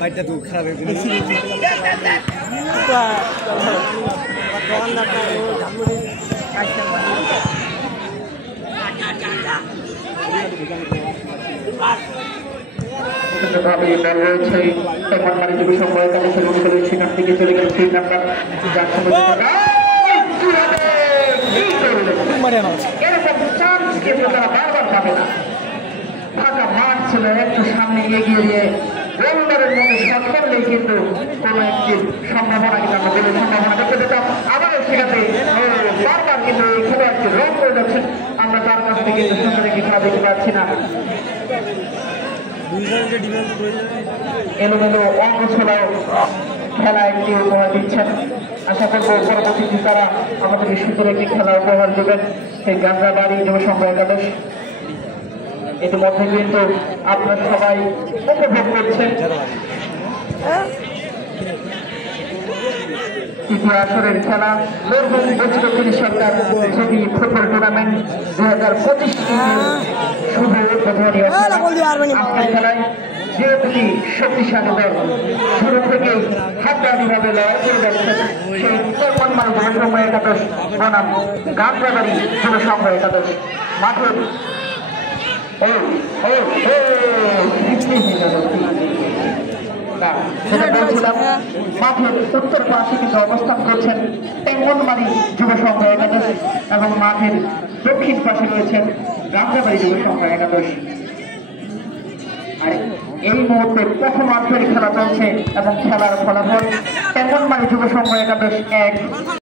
বাইকটা তো খারাপ হয়ে গেছে চলে গেল তিন নাম্বার যার সময় এরকম চান্স কিন্তু তারা বারবার পাবে না। ফাঁকা মাঠ ছিল, একটু সামনে এগিয়ে দিয়ে গোলদারের মধ্যে শট করলেই কিন্তু কোনো একটি সম্ভাবনা কিন্তু আমরা বলে সম্ভাবনা দেখতে পেতাম। আবারও সেখানে বারবার কিন্তু এই খেলোয়াড়টি রং করে যাচ্ছেন, আমরা তার কাছ থেকে কিন্তু সুন্দর একটি খেলা দেখতে পাচ্ছি না। এলোমেলো অঙ্গ ছোড়াও খেলা একটি উপহার দিচ্ছেন। আশা করবো পরবর্তীতে তারা আমাদেরকে সুন্দর একটি খেলা উপহার দেবেন। সেই গান্ধাবাড়ি যুব সংঘ একাদশ ইতিমধ্যে কিন্তু আপনার সবাই উপভোগ করছেন তৃতীয় আসরের খেলা দক্ষিণ সরকার ছবি ফুটবল টুর্নামেন্ট 2025 শুভ উদ্বোধনী খেলায় যে দুটি শক্তিশালী দল শুরু থেকেই হাড্ডাহাড্ডিভাবে লড়াই করে যাচ্ছেন সেই চরমনমাল যুব সংঘ একাদশ বনাম গান্ধাবাড়ি যুব সংঘ একাদশ মাঠের মাঠের উত্তর পাশে কিন্তু অবস্থান করছেন টেঙ্গনমারি যুব সংঘ একাদশ এবং মাঠের দক্ষিণ পাশে রয়েছেন গান্ধাবাড়ি যুব সংঘ একাদশ। আর এই মুহূর্তে প্রথম আর্থিক খেলা চলছে এবং খেলার ফলাফল টেঙ্গনমারি যুব সংঘ একাদশ 1